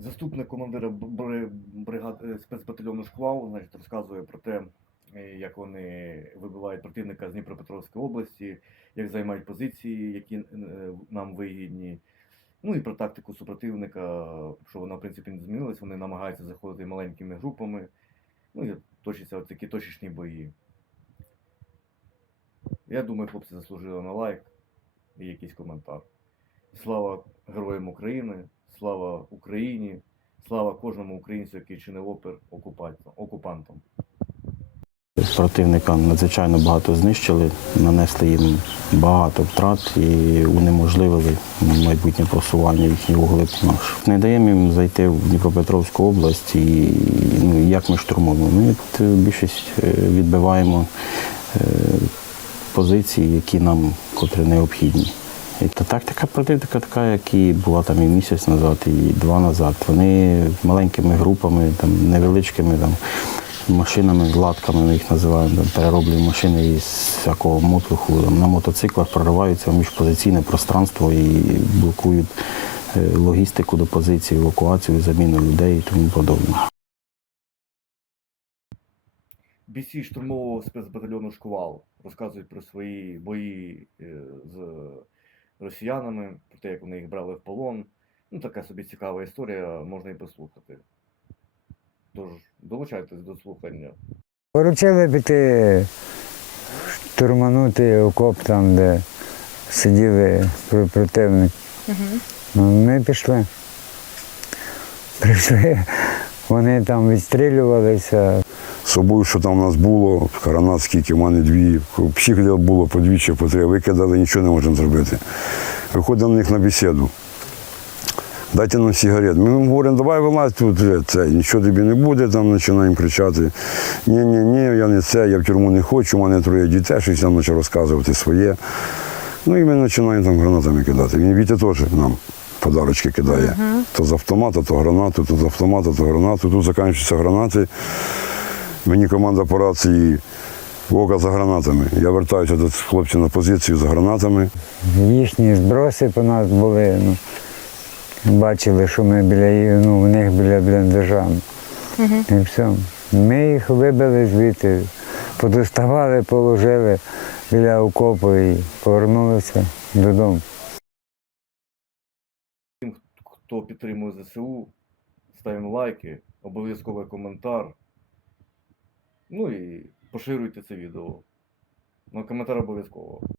Заступник командира бри- бригади спецбатальйону Шквал значить, розказує про те, е, як вони вибивають противника з Дніпропетровської області, як займають позиції, які е, нам вигідні. Ну і про тактику супротивника, що вона, в принципі, не змінилась. Вони намагаються заходити маленькими групами. Ну і точаться такі точечні бої. Я думаю, хлопці заслужили на лайк і якийсь коментар. Слава героям України, слава Україні, слава кожному українцю, який чинив опір окупантам. Противника надзвичайно багато знищили, нанесли їм багато втрат і унеможливили майбутнє просування їхнього глиб наш. Не даємо їм зайти в Дніпропетровську область і ну, як ми штурмуємо. Ми е, більшість е, відбиваємо е, позиції, які нам котрі необхідні. І та тактика противника така, як і була там і місяць назад, і два назад. Вони маленькими групами, там, невеличкими там, машинами, латками ми їх називаємо, там, перероблюємо машини із всякого мотлуху. Там, на мотоциклах прориваються в міжпозиційне пространство і блокують е, логістику до позиції, евакуацію, заміну людей і тому подобне. Бійці штурмового спецбатальйону Шквал розказують про свої бої е, з росіянами, про те, як вони їх брали в полон. Ну, така собі цікава історія, можна і послухати. Тож, долучайтесь до слухання. Поручили піти штурманути окоп там, де сиділи про- противник. Ну, Ми пішли. Прийшли, вони там відстрілювалися. З собою, що там у нас було, гранат скільки, в мене дві. Всіх було по дві чи по три. Викидали, нічого не можемо зробити. Виходимо на них на бесіду. Дайте нам сигарет. Ми говоримо, давай вилазь тут, це, нічого тобі не буде, там починаємо кричати. Ні, ні, ні, я не це, я в тюрму не хочу, у мене троє дітей, щось там почав розказувати своє. Ну і ми починаємо там гранатами кидати. Він Вітя теж нам подарочки кидає. То з автомата, то гранату, то з автомата, то гранату. Тут закінчуються гранати. Мені команда по рації Вовка за гранатами. Я вертаюся до цих хлопців на позицію за гранатами. Їхні зброси по нас були. Ну, бачили, що ми біля ну, в них біля бліндажа. І все. Ми їх вибили звідти, подоставали, положили біля окопу і повернулися додому. Тим, хто підтримує ЗСУ, ставимо лайки, обов'язковий коментар. Ну і поширюйте це відео. Ну, коментар обов'язково.